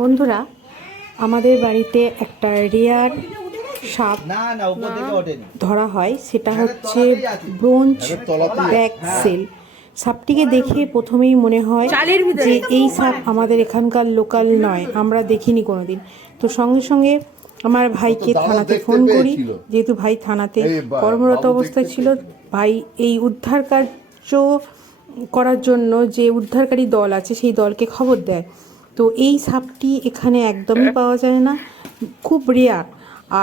বন্ধুরা, আমাদের বাড়িতে একটা রেয়ার সাপ ধরা হয়, সেটা হচ্ছে ব্রোঞ্জ ব্যাক সেল। সাপটিকে দেখে প্রথমেই মনে হয় যে এই সাপ আমাদের এখানকার লোকাল নয়, আমরা দেখিনি কোনোদিন। তো সঙ্গে সঙ্গে আমার ভাইকে থানাতে ফোন করি, যেহেতু ভাই থানাতে কর্মরত অবস্থায় ছিল। ভাই এই উদ্ধার কার্য করার জন্য যে উদ্ধারকারী দল আছে সেই দলকে খবর দেয়। তো এই সাপটি এখানে একদমই পাওয়া যায় না, খুব রেয়ার।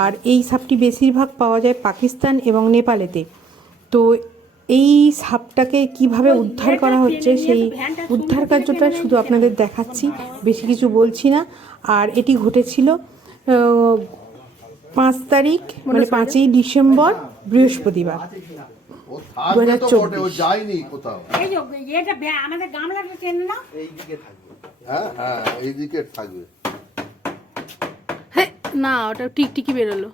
আর এই সাপটি বেশিরভাগ পাওয়া যায় পাকিস্তান এবং নেপালেতে। তো এই সাপটাকে কিভাবে উদ্ধার করা হচ্ছে সেই উদ্ধার কার্যটা শুধু আপনাদের দেখাচ্ছি, বেশি কিছু বলছি না। আর এটি ঘটেছিল 5 তারিখ, মানে 5ই ডিসেম্বর, বৃহস্পতিবার 2024। না, ওটা টিকটিকি বেরোলো।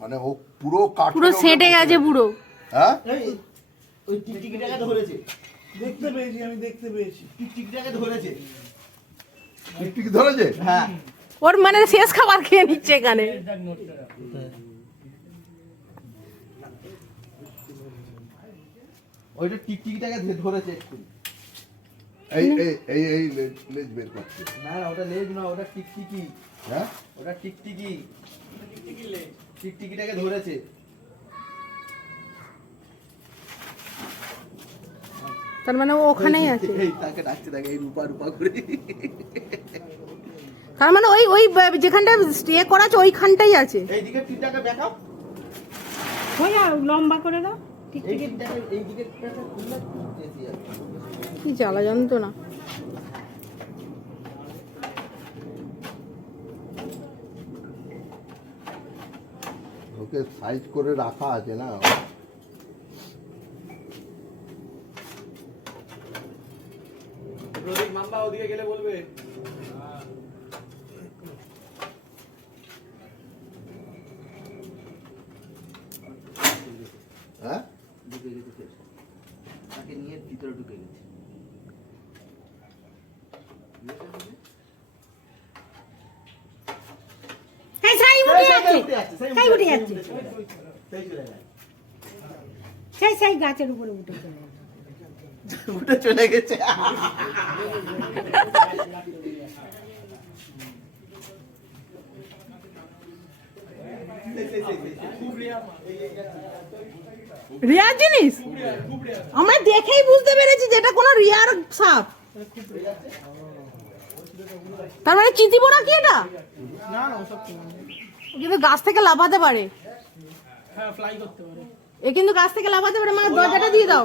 মানে ও পুরো পুরো সেটে গেছে পুরো। হ্যাঁ, ওই টিকটিকিটাকে ধরেছে, দেখতে পেয়েছি, আমি দেখতে পেয়েছি। টিকটিকিটাকে ধরেছে। টিকটিকি ধরেছে? হ্যাঁ, ওর মানে শেষ খাবার খেয়ে নিচ্ছে এখানে। ওইটা টিকটিকিটাকে ধরেছে একটু। এই এই এই এই লেজ বের করছে। না না, ওটা লেজ না, ওটা টিকটিকি। হ্যাঁ, ওটা টিকটিকি, টিকটিকিটাকে ধরেছে। তার মানে ও ওখানেই আছে। এই তাকে ডাকছে, দেখে এই রূপা রূপা করে। তার মানে ওই ওই যেখানটা স্টে করা আছে ওইখানটাই আছে। এইদিকে টিকটাকে দেখাও, ওই লম্বা করে দাও। এই টিকটাকে এইদিকে খুললে বেশি আছে। কি জ্বালা জানতো না। ওকে সাইজ করে রাখা আছে না। প্রদীপ মাম্বা ওদিকে গেলে বলবে। হ্যাঁ, ঢুকে গেছে, তাকে নিয়ে ভিতরে ঢুকে গেছে। সেই গাছের উপরে উঠে চলে গেছে। উঠে চলে গেছে। রিয়ার জিনিস আমরা দেখেই বুঝতে পেরেছি যে এটা কোনো রিয়ার সাপ। তার মানে চিতিব না কি এটা? না না, ওসব কি ও কিন্তু গাছ থেকে লাফাতে পারে। হ্যাঁ, ফ্লাই করতে পারে। এ কিন্তু গাছ থেকে লাফাতে পারে। মানে দরজাটা দিয়ে দাও।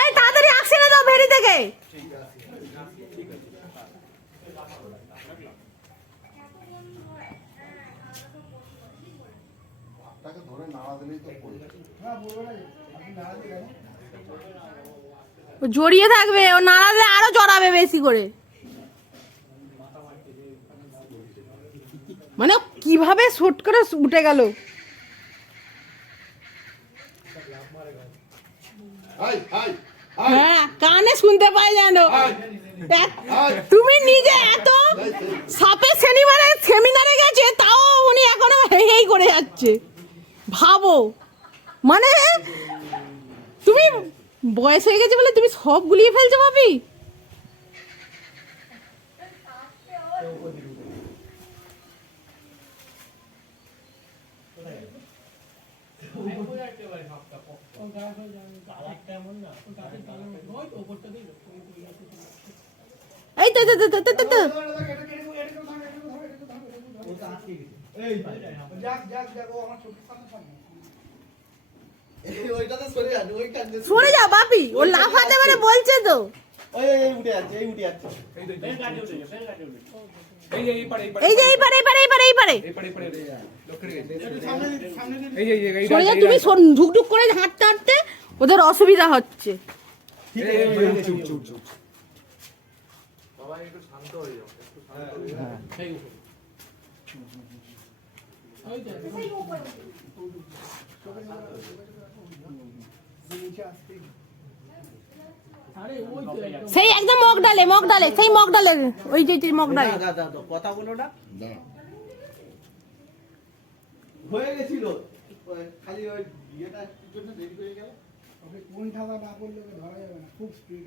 এই তাড়াতাড়ি অ্যাকশনে দাও ভেরি থেকে। তাকে ধরে নাড়া দিলেই তো পড়ে যাবে। ও জড়িয়ে থাকবে, ও নাড়ালে আরো জড়াবে বেশি করে। মানে কিভাবে শুট করে উঠে গেল। হাই হাই, হ্যাঁ, কানে শুনতে পাই জানো। তুমি নিজে এত সাপের সেমিনারে গেছে, তাও উনি এখনো হেই করে যাচ্ছে। ভাবো, মানে তুমি বয়স হয়ে গেছে বলে তুমি সব গুলিয়ে ফেলছো ভাবি। এই তো সরে যা বাপি, ও লাফাতে মানে বলছে তো। এই উঠে যাচ্ছে এই উঠে যাচ্ছে এই যে এইপারে সরে যাও তুমি, ঝুকঝুক করে হাঁটতে হাঁটতে ওদের অসুবিধা হচ্ছে। সেই একদম মগ ডালে সেই মগ ডালে ওই যে মগ ডালে কথা বলো না দাঁড়া। হয়ে গেছিল খালি ওই ইয়েটা জন্য দেরি করে গেল। কোন ঠান্ডা না করলে ধরা যাবে না, খুব স্পিড।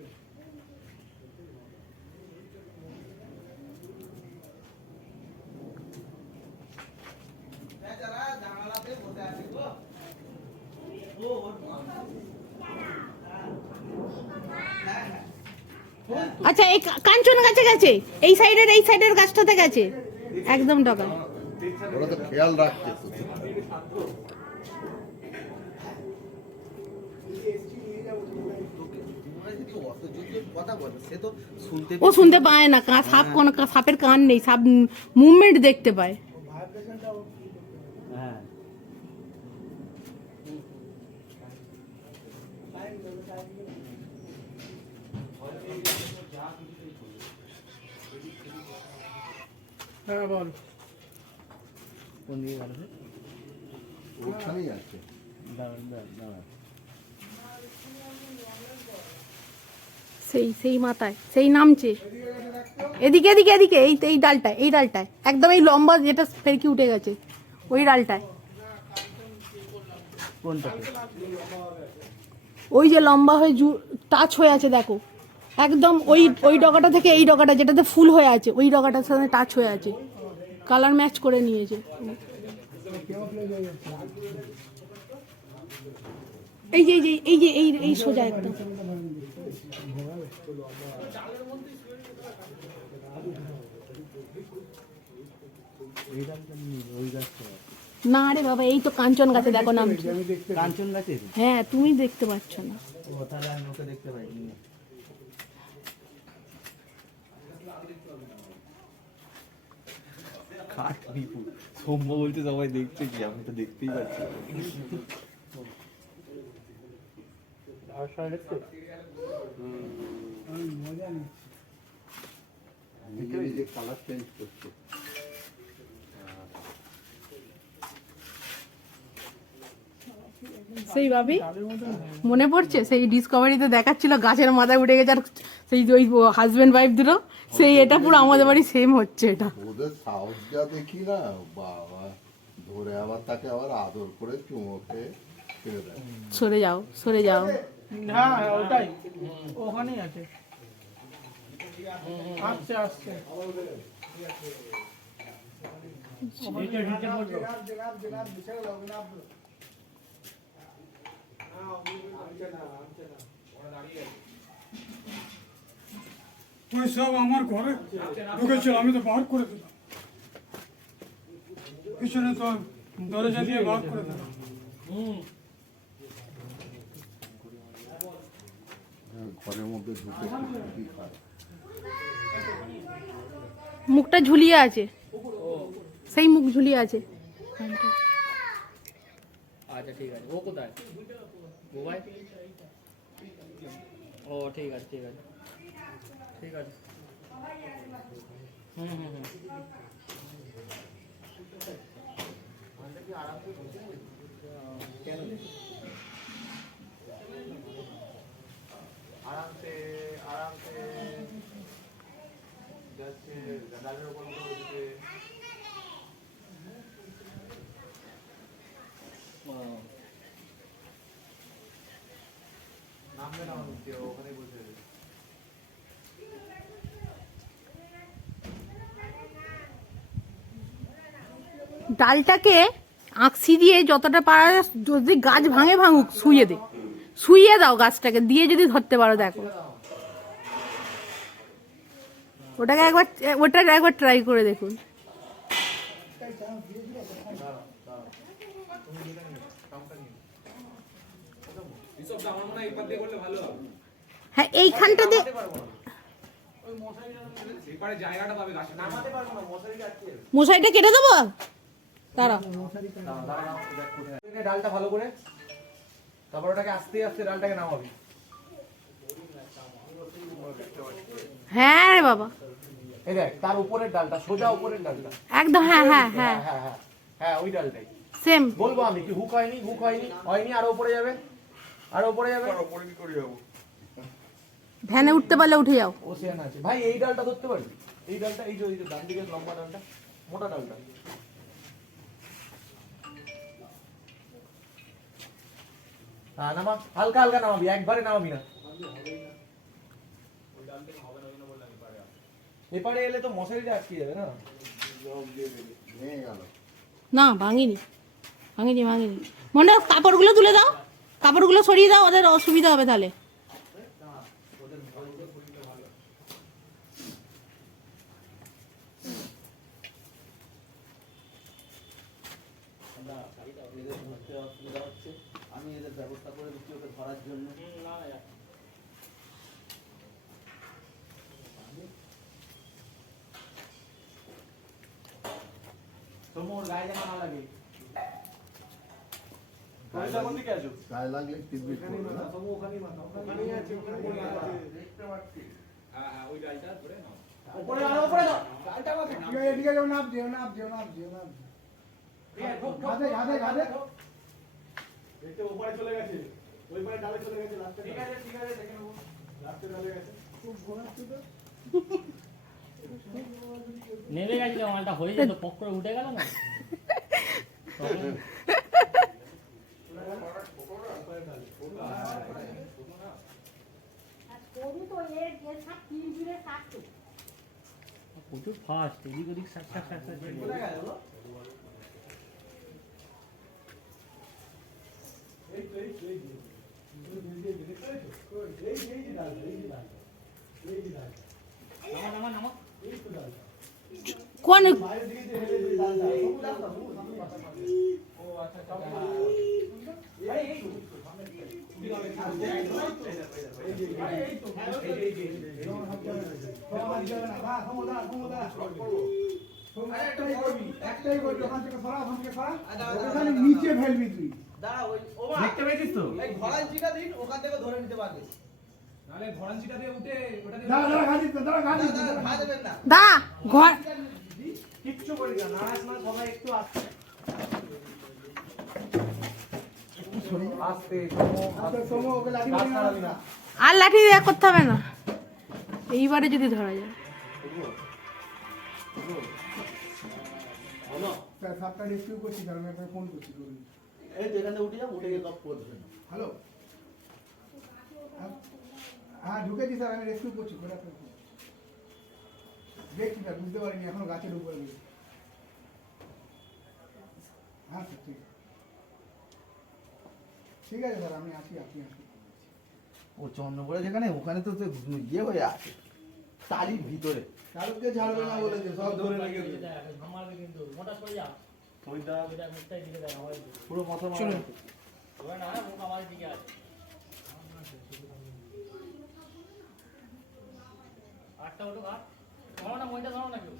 বেচারা জানালাতে বসে আছে গো। ও ওর মা। আচ্ছা এই কাঞ্চন গাছে গেছে, এই সাইডের গাছটাতে গেছে একদম ডগা। ওরা তো খেয়াল রাখছে তো। কথা বলে সে তো শুনতে ও শুনতে পায় না, সাপের কান নেই, সাপ মুভমেন্ট দেখতে পায়। হ্যাঁ হ্যাঁ বল। কোন দিকে গেল? ওখানেই আছে। দাঁড়া সেই মাথায় সেই নামছে, এদিকে এই ডালটায় একদম এই লম্বা যেটা ফেরকি উঠে গেছে ওই ডালটায়, কোনটা? ওই যে লম্বা হয়ে টাচ হয়ে আছে দেখো, একদম ওই ডগাটা থেকে এই ডগাটা যেটাতে ফুল হয়ে আছে ওই ডগাটার সাথে টাচ হয়ে আছে, কালার ম্যাচ করে নিয়েছে। এই সোজা একদম না রে বাবা, এই তো কাঞ্চন গাছে দেখো নাম। কাঞ্চন গাছে? হ্যাঁ তুমি দেখতে পাচ্ছ না। ও তাহলে আমি ওকে দেখতে পাইনি। সৌম্য বলতে সবাই দেখছে কি, আমি তো দেখতেই পাচ্ছি। নিজে নিজে কালার চেঞ্জ করছে। সেই ভাবি মনে পড়ছে সেই ডিসকভারিতে দেখাচ্ছিল গাছের মাথায় উঠে গেছে, আর সেই ওই হাজবেন্ড ওয়াইফ দুটো, সেই এটা পুরো আমাদের বাড়ি সেম হচ্ছে এটা। ওদের সাহস যা দেখি না বাবা, ধরে আবার তাকে আবার আদর করে চুমোকে ছেড়ে দেয়। সরে যাও। হ্যাঁ হ্যাঁ ওটাই, ওখানেই আছে। আসছে ওই সব আমার ঘরে ঢুকেছিল, আমি তো বার করে দিলাম, পিছনে তো দরজা দিয়ে বার করে দিলাম। ঘরের মধ্যে ঢুকে কি খায়। মুখটা ঝুলিয়ে আছে, সেই মুখ ঝুলিয়ে আছে। আচ্ছা ঠিক আছে, ও কোথায়? মোবাইল? ও ঠিক আছে ঠিক আছে ঠিক আছে। কেন আরামসে যাচ্ছে গাড়ির ওপর উঠছে। নামবে না হচ্ছে ওখানে বসে। ডালটাকে আঁকসি দিয়ে যতটা পারা যায়, যদি গাছ ভাঙুক শুইয়ে দাও গাছটাকে দিয়ে, যদি ধরতে পারো দেখো। ওটা একবার ট্রাই করে দেখুন। হ্যাঁ এইখানটা দিয়ে, এবারে জায়গাটা পাবে গাছে নামাতে পারবো না মশারিটা আটকে যাবে মশাইটা কেটে দেবো তারা ডালটা ভালো করে তারপর ওটাকে আস্তে আস্তে ডালটাকে নামাবি হ্যাঁ রে বাবা এই দেখ তার উপরের ডালটা সোজা উপরের ডালটা একদম হ্যাঁ হ্যাঁ হ্যাঁ হ্যাঁ হ্যাঁ হ্যাঁ ওই ডালটাই সেম বলবো আমি কি হুক হয়নি আরো উপরে যাবে ওপরে কি করে যাবো? ভ্যানে উঠতে পারলে উঠে যাও ওসিয়ান আছে ভাই এই ডালটা ধরতে পারবি এই ডালটা এই যে ডান দিকে লম্বা ডালটা মোটা ডালটা হ্যাঁ নামা হালকা হালকা নামাবি একবারে নামাবি না এপারে এলে তো মশারিটা আটকে যাবে না জব দিয়ে দিলি, ভেঙে গেল। না ভাঙিনি মনে হয় কাপড়গুলো তুলে দাও কাপড়গুলো সরিয়ে দাও ওদের অসুবিধা হবে তাহলে আমি এদের ব্যবস্থা করে দিচ্ছি ওকে ধরার জন্য তোমার গায়ে যেন না লাগে গায়ে লাগলে টিপবিট করবে না? উপরে আরো উপরে দাও ডালটা আমাকে এদিকে যাও নাপ দিও ঘাদে দেখতে উপরে চলে গেছে ওই পারে ডালে চলে গেছে লাস্টে ঠিক আছে দেখে নেবো লাস্টে ডালে গেছে খুব ঘোরাচ্ছি তো নেমে গেছিল মালটা হয়ে যেত পক করে উঠে গেল না প্রচুর ফাস্ট এদিক ওদিক শাক কোথায় গেল গো? এই যে ডালটা নামা কোন বাইরে দিকে যে হেলে যে ডালটা ও আচ্ছা একটাই করবি ওখান থেকে সরা ওখানে নিচে ফেলবি তুই দাঁড়া ওই দেখতে পেয়েছিস তো এই ঘোড়াঞ্চিটা দিন ওখান থেকে ধরে নিতে পারবে নালে ঘোড়াঞ্চিটা দিয়ে উঠে ওটা দিয়ে দাঁড়া ঘা ভা দেবেন না দা ঘর কিচ্ছু করি না নারাজ না সবাই একটু আস্তে আস্তে সময় ওকে লাঠি কাজ চালাবি না আর লাঠি দেয়া করতে হবে না এইবারে যদি ধরা যায় সাপটা রেস্কিউ করছি কারণ আমি ফোন করছি এই তো এখানে উঠে যাও উঠে গিয়ে লক করে দেবেন হ্যালো হ্যাঁ ঢুকেছি স্যার আমি রেস্কিউ করছি দেখছি স্যার বুঝতে পারিনি এখনো গাছের উপরে রয়েছে হ্যাঁ স্যার ঠিক আছে স্যার আমি আসি আপনি আসি ও চন্দ্রপুরে যেখানে ওখানে তো ইয়ে হয়ে আছে তারির ভিতরে কালকে ঝাড়বে না বলেছে, সব ধরে রেখেছে। মারবে কিন্তু মোটা সরে যা ওইটা ওইটা মুখটাই দিকে দেয় আমার দিকে পুরো মাথা মারা আছে। ওই না মুখ আমার দিকে আছে আটটা ওটো আট ধরো না মইটা ধরো না কেউ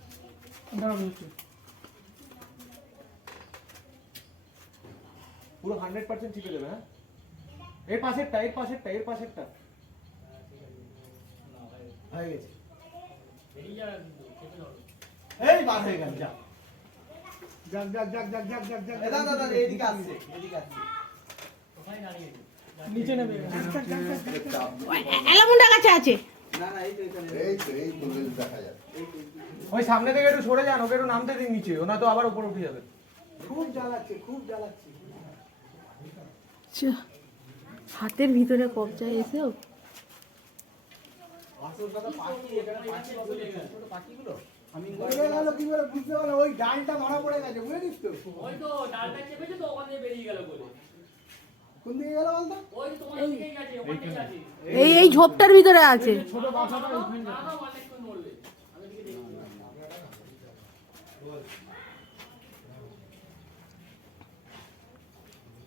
পুরো 100% চিপে দেবে হ্যাঁ এর পাশেরটা হয়ে গেছে বেরিয়ে যাবে কিন্তু চেপে ধরো এই বার হয়ে গেল যা দাদা এদিকে আসছে ওখানে দাঁড়িয়ে নিচে নেবে এলামুন্ডা গাছে আছে না এই তো এখানে এই তো দেখা যাচ্ছে। ওই সামনে থেকে একটু সরে যান ওকে একটু নামতে দিন নিচে ওনা তো আবার উপরে উঠে যাবে খুব জ্বালাচ্ছে হাতের ভিতরে কবজায় এসেও আসল কথা পাখি এখানে পাখি বসে ছোট পাখিগুলো আমি পড়ে গেল কি করে বুঝতে পারলো ওই ডালটা ধরা পড়ে গেছে বুঝেছিস তো ওই তো ডালটা চেপেছে তো ওখান দিয়ে বেরিয়ে গেল বলে কোন দিকে গেল বলতো ওই তো তোমার দিকেই গেছে ওখান থেকে গেছে এই ঝোপটার ভিতরে আছে ছোট বাচ্চাটা ওখানে না না অনেকক্ষণ নড়লে আমি দিকে দেখি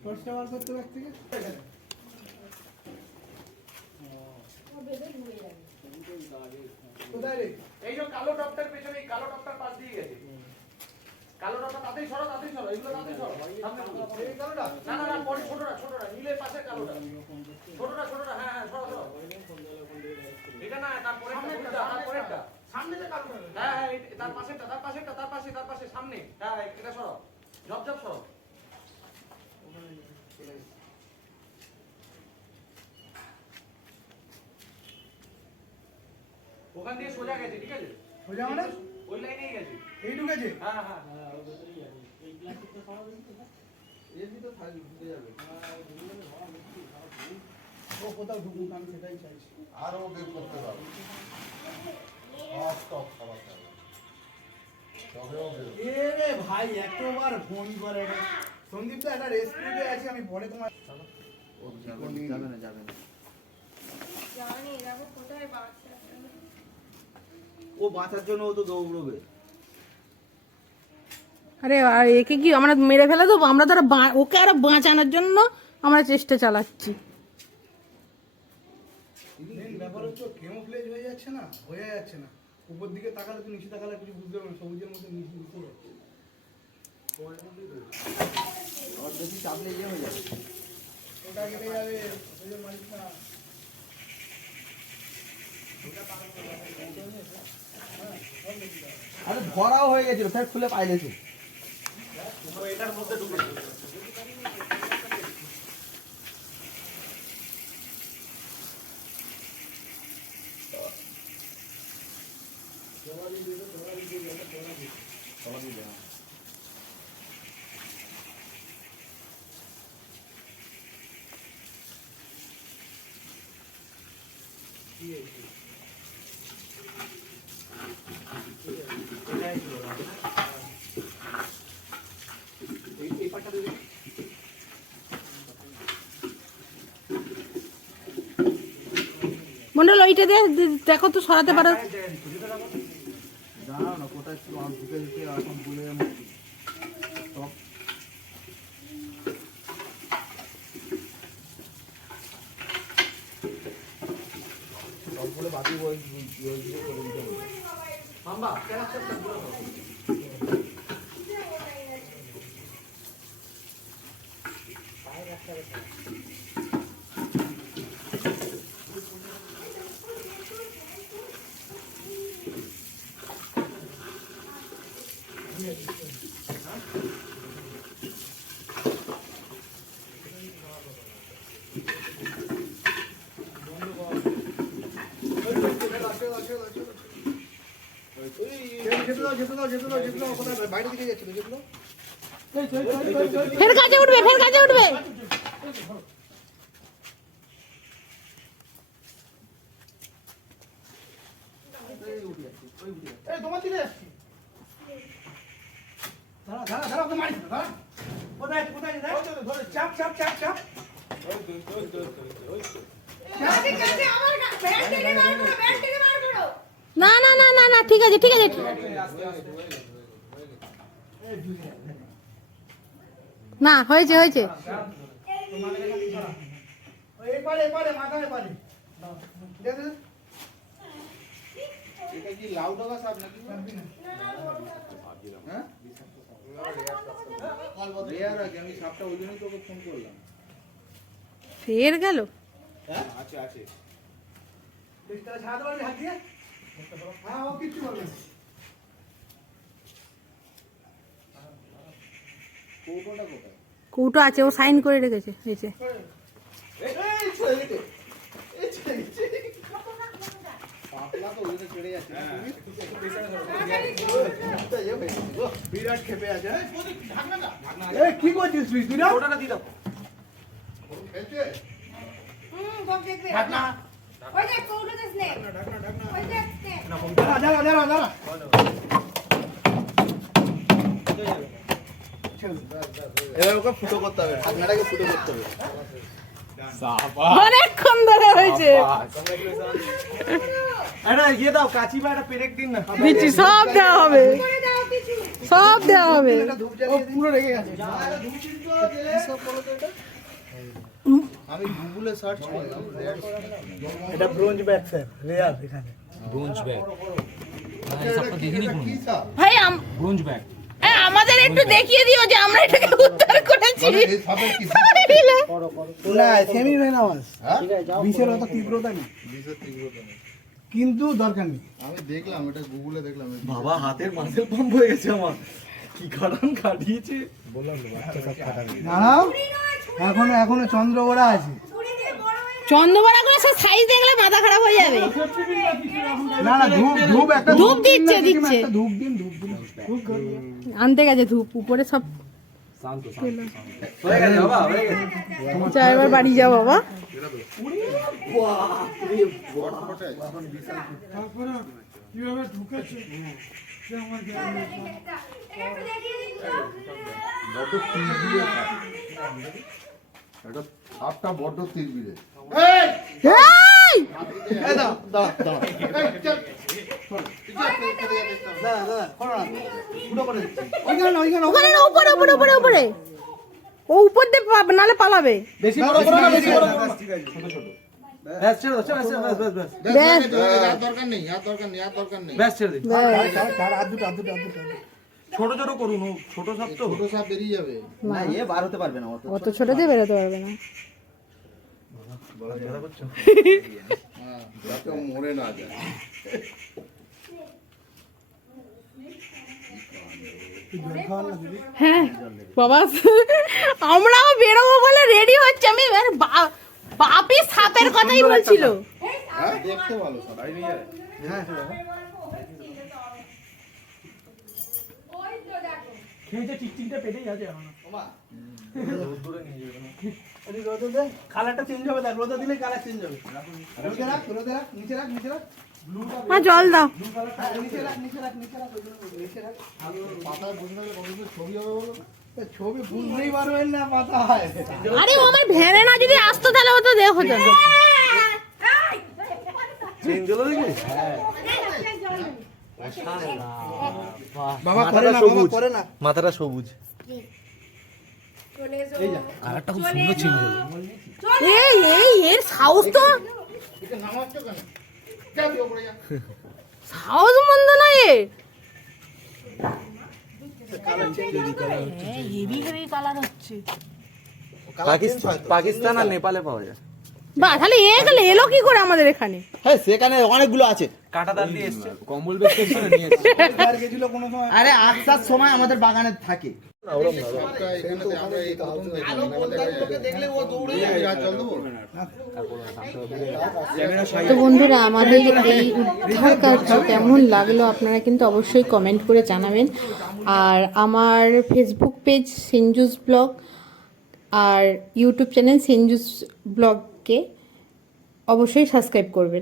টর্চটা বার করতে ব্যাগ থেকে কোথায় এই যে কালো টপটার পেছনে এই কালো টপটার পাশ দিয়ে গেছে। কালো টপটা তাতেই সরো এগুলো তাতেই সরো। এই কালোটা না না না পরে ছোটটা নীলের পাশে কালোটা ছোটটা হ্যাঁ সরো এটা না তারপরেরটা সামনে যে কালোটা হ্যাঁ তার পাশে সামনে হ্যাঁ এটা সরো ঝপঝপ সরো। ওখান দিয়ে সোজা গেছে ঠিক আছে সোজা মানে ওই লাইনেই গেছে এই ঢুকেছে হ্যাঁ এই প্লাস্টিকটা সরাবে না? ও কোথাও ঢুকুক, আমি সেটাই চাইছি। আরো বের করতে পারবো স্টপ খাবার খাবে তবেও বের এ রে ভাই এতবার ফোন করে সন্দীপ দা একটা রেস্টুরেন্টে আছে, আমি পরে তোমার যাবে না জানি দেখো কোথায় বাচ্চা ও বাঁচার জন্য ও তো দৌড়বে। আরে আর একে কি আমরা মেরে ফেলে দেবো? আমরা তো ওকে আরো বাঁচানোর জন্য আমরা চেষ্টা চালাচ্ছি। ব্যাপার হচ্ছে কেমোফ্লেজ হয়ে যাচ্ছে না, উপর দিকে তাকালে তো নিচে তাকালে কিছু বুঝতে পারবে না, সবুজের মধ্যে নিচে নিচে যাচ্ছে। আবার বেশি চাপলে ইয়ে হয়ে যাবে। ওটা কেটে যাবে, সবুজের মালিক না। আরে ভরাও হয়ে গেছিল, ফের খুলে পাইলেছে। এটার মধ্যে ঢুকে মন্ডল ওইটা দিয়ে দেখো তো সরাতে পারো। দাঁড়াও না, কোথায় একটু ঢুকে এখন ভুলে সব সবগুলো বাকি বই করে দিতে হবে। মাম্বা কেন করতে বলো বাইরে দিকে যাচ্ছিল যেগুলো ফের কাজে উঠবে। এই তোমার দিকে যাচ্ছি। দাঁড়া ওকে মারিস না, দাঁড়া। কোথায় ধরে চাপ না না না না না ঠিক আছে না হয়েছে এপারে মাথায় পারে। এটা কি লাউডা গাছ আপনার নাকি? হ্যাঁ রেয়ার আগে আমি সাপটা ওই জন্যই তোকে ফোন করলাম। ফের গেল। আছে ছাড়াতে পারবি হাত দিয়ে? হ্যাঁ, ও কিচ্ছু বলবে না। কৌটোটা কোথায়? কৌটো আছে, ও সাইন করে রেখেছে। হয়েছে পাতলা তো ওই জন্য ছেড়ে যাচ্ছে। বিরাট খেপে আছে। এই কি করছিস তুই না? ওটাটা দিয়ে দাও খেয়েছে সব দেখবে ওই দেখ কৌটোতে স্নেক ওই দেখ স্নেক দাঁড়া। এবার ওকে ফুটো করতে হবে, ঢাকনাটাকে ফুটো করতে হবে। অনেকক্ষণ ধরে হয়েছে। একটা ইয়ে দাও কাচি বা একটা পেরেক দিন না দিচ্ছি, সব দেওয়া হবে। ও পুরো রেগে গেছে। আমি গুগলে সার্চ করলাম এটা ব্রোঞ্জ ব্যাগ স্যার, রেয়ার এখানে। ব্রোঞ্জ ব্যাগ এটা কি সাপ? ভাই ব্রোঞ্জ ব্যাগ আমাদের একটু দেখিয়ে দিও যে আমরা এটাকে উদ্ধার করেছি মানে এই সাপের কি না সেমি ভেনামাস হ্যাঁ বিষের অত তীব্রতা নেই, বিষের তীব্রতা নেই। কিন্তু দরকার নেই। আমি দেখলাম এটা গুগলে দেখলাম এই বাবা হাতের মাসেল পাম্প হয়ে গেছে আমার, কি কাটান কাটিয়েছে। দাঁড়াও, এখনো চন্দ্রগোড়া আছে। চন্দ্রবড়া করে সে সাইজ দেখলে মাথা খারাপ হয়ে যাবে। না ধূপ একটা ধূপ দিচ্ছে, দিচ্ছে। একটা ধূপ দিন। আনতে গেছে ধূপ উপরে সব। হয়ে গেছে বাবা, হয়ে গেছে। যা এবার বাড়ি যাও বাবা। তারপরে কিভাবে ঢুকেছে সে আমার জ্ঞান নেই। বড্ড তিরবিরে সাপ। এটা সাপটা বড্ড তিরবিরে। এই! ওখানে না, উপরে উপরে উপরে উপরে। ও উপর দিয়ে নালে পালাবে। বেশি বড় করো না, বেশি বড় করো না। ব্যাস ছেড়ে দাও, ব্যাস ব্যাস। আর দরকার নেই, আর দরকার নেই, আর দরকার নেই। ব্যাস ছেড়ে দিন। আর দুটো। ছোট ছোট করুন, ও ছোট সাপ তো। ছোট সাপ বেরিয়ে যাবে। না এ বার হতে পারবে না অত। অত ছোট দিয়ে বেরোতে পারবে না। হ্যাঁ, যাতে ও মরে না যায়। হ্যাঁ বাবা, আমরাও বেরোবো বলে রেডি হচ্ছে। আমি বাপি সাপের কথাই বলছিল। হ্যাঁ, দেখতে ভালো সাপ। খেয়েছে টিকটিকটা পেটেই আছে এখন। কালারটা চেঞ্জ হবে, দেখ রোদে দিলে কালার চেঞ্জ হবে। রোদে রাখ, নিচে রাখ। মা জল দাও। নিচে রাখ। পাতায় বসে থাকলে কত সুন্দর ছবি হবে বলো? ছবি বুঝতেই পারবেন না পাতায়। আরে ও আমার ভ্যানে না যদি আসতো তাহলে ও তো দেখো জানো। চেঞ্জ হলো দেখি। বাবা করে না। মাথাটা সবুজ। কালারটা খুব সুন্দর চেঞ্জ হলো। এই এর সাহস তো, এটা নামাচ্ছ কেন? যা দিয়ে উপরে যা। সাহস মন্দ না এর। হেভি কালার হচ্ছে। পাকিস্তান আর নেপালে পাওয়া যায়। বা তাহলে এলো কি করে আমাদের এখানে? হ্যাঁ সেখানে অনেকগুলো আছে। কাঁটাতার দিয়ে এসছে, কম্বল বেড থেকে নিয়ে এসছে। আর গেছিল কোনো সময়। আরে আসার সময় আমাদের বাগানে থাকে। সাপটা এখানেতে আমরা এই প্রথম দেখলাম। দেখলে ও দৌড়ে যাবে। আর জল দেবো? তো বন্ধুরা, আমাদের এই উদ্ধার কার্য কেমন লাগলো আপনারা কিন্তু অবশ্যই কমেন্ট করে জানাবেন। আর আমার ফেসবুক পেজ সেনজুস ব্লগ আর ইউটিউব চ্যানেল সেনজুস ব্লগকে অবশ্যই সাবস্ক্রাইব করবেন।